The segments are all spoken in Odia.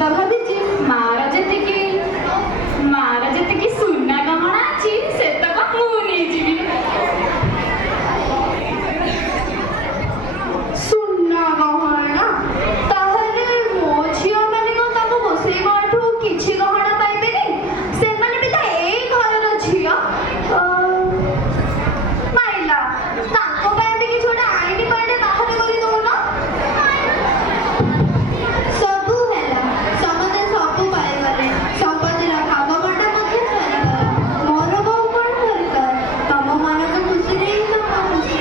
ତ ଭାବିଛି ମାର ଯେତିକି ସୁନା ଗହଣା ଅଛି ସେତକ ମୁଁ ନେଇଯିବି। ସୁନା ଗହଣା? ତାହେଲେ ମୋ ଝିଅ ମାନେ କଣ ତାଙ୍କ ଗୋସେଇବାଠୁ କିଛି ଗହଣା ପାଇବେନି? ସେମାନେ ବି ତ ଏଇ ଘରର ଝିଅ। ମାଇଲା, ତାଙ୍କ ପାଇଁ ବି କିଛି ଗୋଟେ ଆଇନ ବାଇନ ବାହାର କରି ଦଉନ। ସବୁ ହେଲା, ସମସ୍ତେ ସବୁ ପାଇଗଲେ। ସମ୍ପତ୍ତିର ଭାଗ ବଣ୍ଟା ମଧ୍ୟ ସରିଗଲା। ମୋର ବୋଉ କଣ ଦରକାର? ତମ ମାନଙ୍କ ଖୁସିରେ ହିଁ ତମ ଖୁସି।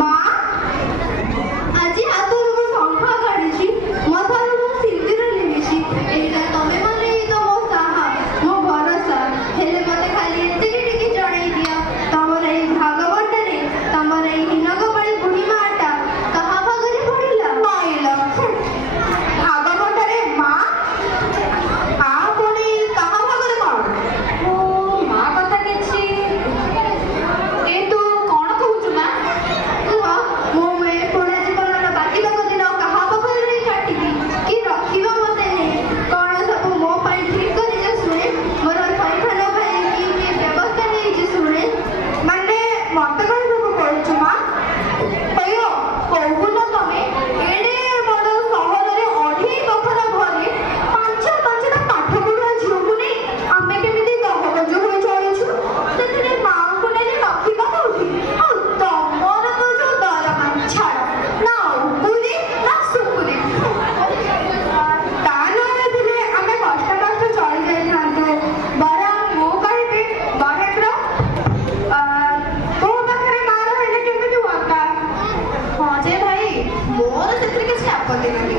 ମା, ଆଜି ହାତରୁ ମୁଁ ଶଙ୍ଖ କାଢିଛି, ମଥାରୁ ମୁଁ ସିନ୍ଦୁର ଲିଭିଛି। ଏଇଟା ତମେ ମାନେ ହିଁ ତ ମୋ ସାହା, ମୋ ଭରସା। ହେଲେ ମତେ ଖାଲି ଏତିକି ଟିକେ ଜଣେଇ ଦିଅ, ତମର ଏଇ ଭାଗ ବଣ୍ଟାରେ ତମର ଏଇ ହୀନକପାଳି ବୁଢ଼ୀ ମାଟା କାହା ଭାଗରେ ପଡ଼ିଲା? ମାଇଲ, ଭାଗ ବଣ୍ଟାରେ ମା ପୁଣି କାହା ଭାଗରେ କଣ? ଓ ମା କଥା କିଛି ଏ ତୁ କଣ କହୁଛୁ ମା? ମୁଁ ଏ ପୁଣା ଜୀବନର ବାକିତକ ଦିନ କାହା ପାଖରେ ହିଁ କାଟିବି କି ରଖିବ ମତେ ନେଇ। କଣ ସବୁ ମୋ ପାଇଁ ଠିକ୍ କରିଛ ଶୁଣେ, ମୋର ଥଇଥାନ ପାଇଁ କି ବ୍ୟବସ୍ଥା ନେଇଛି ଶୁଣେ। ମାନେ ମତେ କଣ ସବୁ କରୁଛୁ ମା? ଅಯ್ୟୋ, କହୁନ ତମେ, ଏଡ଼େ ବଡ଼ ସହରରେ ଅଢ଼େଇ ବଖରା ଘରେ ପାଞ୍ଚଟା ପାଠ ପଢୁଆ ଝିଅକୁ ନେଇ ଆମେ କେମିତି ଦହଗଜ ହୋଇ ଚଳୁଛୁ? ସେଥିରେ ମାଆଙ୍କୁ ନେଲେ ରଖିବା କୋଉଠି? ଆଉ ତମର ତ ଯୋଉ ଦରମା, ଛାଡ଼, ନା ଉପୁରି ନା ସୁପୁରି। ତା ନହେଲେ ଆମେ କଷ୍ଟ ଚଳି ଯାଇଥାନ୍ତୁ। ବରଂ ମୁଁ କହିବି, ମହେନ୍ଦ୍ର, ତୋ ପାଖରେ ମା ରହିଲେ କେମିତି ହୁଅନ୍ତା? ହଁ ଯେ ଭାଇ, ମୋର ସେଥିରେ କିଛି ଆପତ୍ତି ନାହିଁ।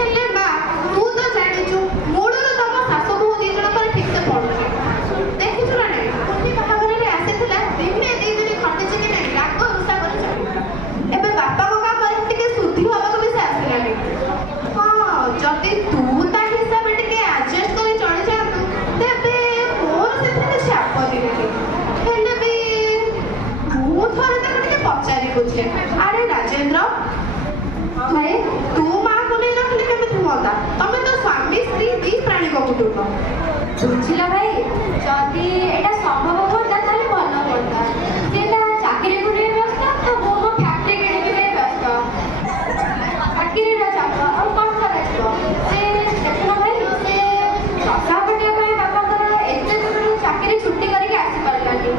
ହେଲେ ମା, ତୁ ତ ଜାଣିଛୁ ମୂଳରୁ ତମ ଶାଶୁ ବୋହୂ ଦି ଜଣଙ୍କର ଠିକ୍ ସେ ପଡୁନି। ଦେଖିଛୁ ନା ନାଇଁ, କୁନି ବାହାଘରରେ ଆସିଥିଲା, ଦିନେ ଦି ଦିନ ଖଟିଛି କି ନାଇଁ, ରାଗ ରୁଷା କରି ଚାଲିଲା। ଏବେ ବାପାଙ୍କ କାମରେ ଟିକେ ଶୁଦ୍ଧି ହବାକୁ ବି ସେ ଆସିଲାନି। ହଁ, ଯଦି ତୁ ତା ହିସାବରେ ଟିକେ ଆଡଜଷ୍ଟ କରି ଚଳିଯାଆନ୍ତୁ, ତେବେ ମୋର ସେଥିରେ କିଛି ଆପତ୍ତି ନାହିଁ। ହେଲେ ବି ମୁଁ ଥରେ ତାକୁ ଟିକେ ପଚାରି ବୁଝେ। ଆରେ ରାଜେନ୍ଦ୍ର ଭାଇ, ତୁ ମାଆକୁ ନେଇ ରଖିଲେ କେମିତି ହୁଅନ୍ତା? ତମେ ତ ସ୍ୱାମୀ ସ୍ତ୍ରୀ ଦି ପ୍ରାଣୀଙ୍କ କୁଟୁମ୍ବ। ବୁଝିଲ ଭାଇ, ଯଦି ଏଇଟା ସମ୍ଭବ ହୁଅନ୍ତା ତାହେଲେ ଭଲ ହୁଅନ୍ତା। ସେ ତା ଚାକିରିକୁ ନେଇ ବ୍ୟସ୍ତ, ତ ମୁଁ ମୋ ଫ୍ୟାକ୍ଟ୍ରି କିଣିବି ବ୍ୟସ୍ତ। ଚାକିରିର ଚାପ, ଆଉ କଣ କରାଯିବ? ସେ ଦେଖୁନ ଭାଇ, ସେ ଦଶା ପଟିଆ ପାଇଁ ବାପାଙ୍କର ଏତେ ଦିନରୁ ଚାକିରି ଛୁଟି କରିକି ଆସିପାରିଲାନି।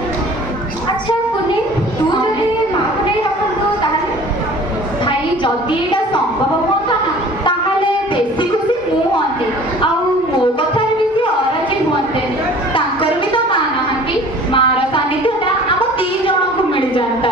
ଆଚ୍ଛା କୁନି, ତୁ ଯଦି ମାଆକୁ ନେଇ ରଖନ୍ତୁ ତାହେଲେ? ଭାଇ, ଯଦି ଏଇଟା ସମ୍ଭବ ହୁଅନ୍ତା ନା, ତାହେଲେ ବେଶୀ ଖୁସି ମୁଁ ହୁଅନ୍ତି। ଆଉ ମୋ କଥାରେ ବି ସେ ଅରାଜି ହୁଅନ୍ତେ। ତାଙ୍କର ବି ତ ମା ନାହାନ୍ତି, ମାର ସାନ୍ନିଧ୍ୟଟା ଆମ ଦି ଜଣଙ୍କୁ ମିଳିଯାନ୍ତା।